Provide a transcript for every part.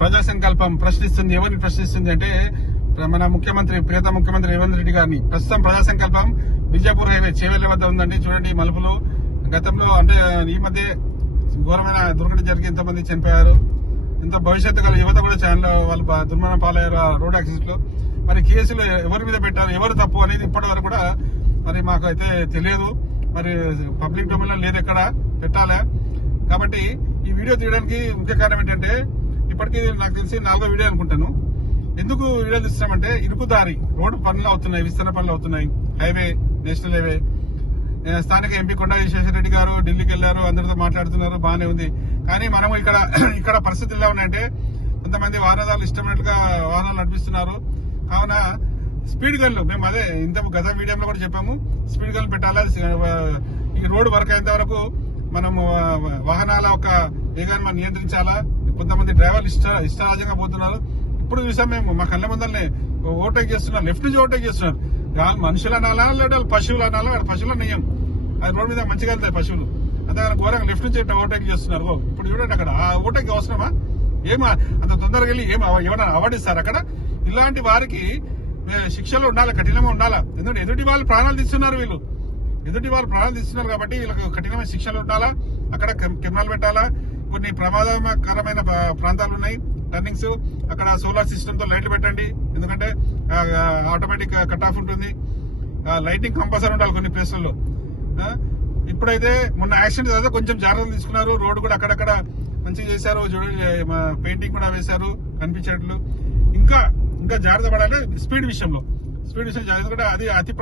ప్రజా సంకల్పం ప్రశ్నిస్తుంది. ఎవరిని ప్రశ్నిస్తుంది అంటే మన ముఖ్యమంత్రి, ప్రియతమ ముఖ్యమంత్రి రేవంత్ రెడ్డి గారిని. ప్రస్తుతం ప్రజా సంకల్పం బిజాపూర్ హైవే చేవెళ్ల వద్ద ఉందండి. చూడండి మలుపులు. గతంలో అంటే ఈ మధ్య ఘోరమైన దుర్ఘటన జరిగి ఎంతమంది చనిపోయారు, ఎంత భవిష్యత్తు గల యువత కూడా వాళ్ళు దుర్మరణం పాలయ్యారు రోడ్ యాక్సిడెంట్ లో. మరి కేసులు ఎవరి మీద పెట్టారు, ఎవరు తప్పు అనేది ఇప్పటి వరకు కూడా మరి మాకు అయితే తెలియదు. మరి పబ్లిక్ డొమైన్ లో లేదు, ఎక్కడ పెట్టాలా. కాబట్టి ఈ వీడియో తీయడానికి ముఖ్య కారణం ఏంటంటే, ఇప్పటికీ నాకు తెలిసి 4వ వీడియో అనుకుంటాను. ఎందుకు వీడియో తీస్తున్నామంటే, ఇరుకుదారి రోడ్డు పనులు అవుతున్నాయి, విస్తరణ పనులు అవుతున్నాయి. Highway, national highway. స్థానిక ఎంపీ కొండా విశ్వేశ్వరరెడ్డి గారు ఢిల్లీకి వెళ్లారు, అందరితో మాట్లాడుతున్నారు, బాగానే ఉంది. కానీ మనము ఇక్కడ పరిస్థితులు ఎలా ఉన్నాయంటే, కొంతమంది వాహనదారులు ఇష్టమైనట్టుగా వాహనాలు నడిపిస్తున్నారు. కావున స్పీడ్ గన్లు మేము అదే గత వీడియోలో కూడా చెప్పాము, స్పీడ్ గన్లు పెట్టాలా. ఈ రోడ్డు వర్క్ అయ్యేంత వరకు మనము వాహనాల ఒక వేగాన్ని మనం నియంత్రించాలా. కొంతమంది డ్రైవర్లు ఇష్టరాజ్యంగా పోతున్నారు. ఇప్పుడు చూసాం మేము, మా కళ్ళ ముందరనే ఓవర్టేక్ చేస్తున్నారు, లెఫ్ట్ నుంచి ఓవర్టేక్ చేస్తున్నారు. మనుషులు అనాలా లేదా పశువులు అనాలా, పశువుల నియం. అది రోడ్డు మీద మంచిగా వెళ్తాయి పశువులు. అంతే ఘోరంగా లెఫ్ట్ నుంచి ఓవర్టేక్ చేస్తున్నారు. ఇప్పుడు చూడండి అక్కడ ఆ ఓవర్టేక్ అవసరమా? అంత తొందరగా వెళ్ళి ఏమైనా అవార్డు ఇస్తారు అక్కడ? ఇలాంటి వారికి శిక్షలు ఉండాలా, కఠినంగా ఉండాలా. ఎందుకంటే ఎదుటి వాళ్ళు ప్రాణాలు తీస్తున్నారు, కాబట్టి వీళ్ళకి కఠినమైన శిక్షలు ఉండాలా. అక్కడ కెమెరాలు పెట్టాలా. కొన్ని ప్రమాదకరమైన ప్రాంతాలు ఉన్నాయి, టర్నింగ్స్, అక్కడ సోలార్ సిస్టమ్ తో లైట్లు పెట్టండి. ఎందుకంటే ఆటోమేటిక్ కట్ ఆఫ్ ఉంటుంది. లైటింగ్ కంపల్సరీ ఉండాలి కొన్ని ప్లేస్లలో. ఇప్పుడైతే మొన్న యాక్సిడెంట్ అయితే కొంచెం జాగ్రత్తలు తీసుకున్నారు. రోడ్డు కూడా అక్కడక్కడ మంచిగా చేశారు, చూడండి పెయింటింగ్ కూడా వేశారు కనిపించేట్లు. ఇంకా జాగ్రత్త పడాలి స్పీడ్ విషయంలో జాగ్రత్త. అది అతి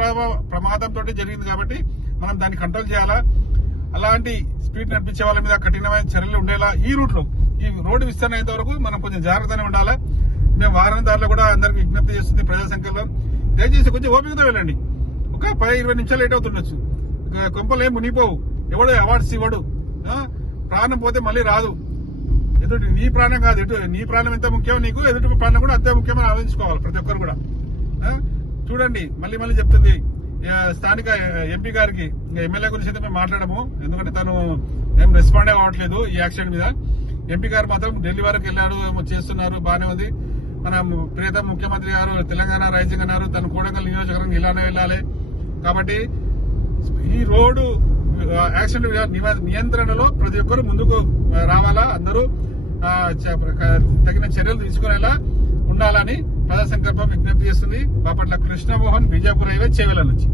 ప్రమాదంతో జరిగింది కాబట్టి మనం దాన్ని కంట్రోల్ చేయాలా. అలాంటి స్పీడ్ నడిపించే వాళ్ళ మీద కఠినమైన చర్యలు ఉండేలా ఈ రూట్ లో, ఈ రోడ్డు విస్తరణ అయ్యేంత వరకు మనం కొంచెం జాగ్రత్తగానే ఉండాలా. మేము వాహనదారులు కూడా అందరికి విజ్ఞప్తి చేస్తుంది ప్రజా సంకల్పం, దయచేసి కొంచెం ఓపికతో వెళ్ళండి. ఒక 10-20 నిమిషాలు లేట్ అవుతుండొచ్చు, కొంపలు ఏం మునిగిపోవు. ఎవడో అవార్డ్స్ ఇవ్వడు. ప్రాణం పోతే మళ్ళీ రాదు. ఎదుటి నీ ప్రాణం కాదు, నీ ప్రాణం ఎంత ముఖ్యం, నీకు ఎదుటి ప్రాణం కూడా అంతే ముఖ్యమని ఆలోచించుకోవాలి ప్రతి ఒక్కరు కూడా. చూడండి మళ్ళీ చెప్తుంది స్థానిక ఎంపీ గారికి. ఎమ్మెల్యే గురించి అయితే మేము మాట్లాడము, ఎందుకంటే తను ఏం రెస్పాండ్ అవ్వట్లేదు ఈ యాక్సిడెంట్ మీద. ఎంపీ గారు మాత్రం ఢిల్లీ వరకు వెళ్ళారు, చేస్తున్నారు, బాగానే ఉంది. మన ప్రియతమ ముఖ్యమంత్రి గారు తెలంగాణ రైజింగ్ అన్నారు, తను కోడంగల్ నియోజకవర్గం ఇలానే వెళ్ళాలి. కాబట్టి ఈ రోడ్డు యాక్సిడెంట్ నియంత్రణలో ప్రతి ఒక్కరు ముందుకు రావాలా, అందరూ తగిన చర్యలు తీసుకునేలా ఉండాలని ప్రజా సంకల్పం విజ్ఞప్తి చేస్తుంది. బాపట్ల కృష్ణమోహన్, బిజాపూర్ హైవే చేవెళ్ల నుంచి.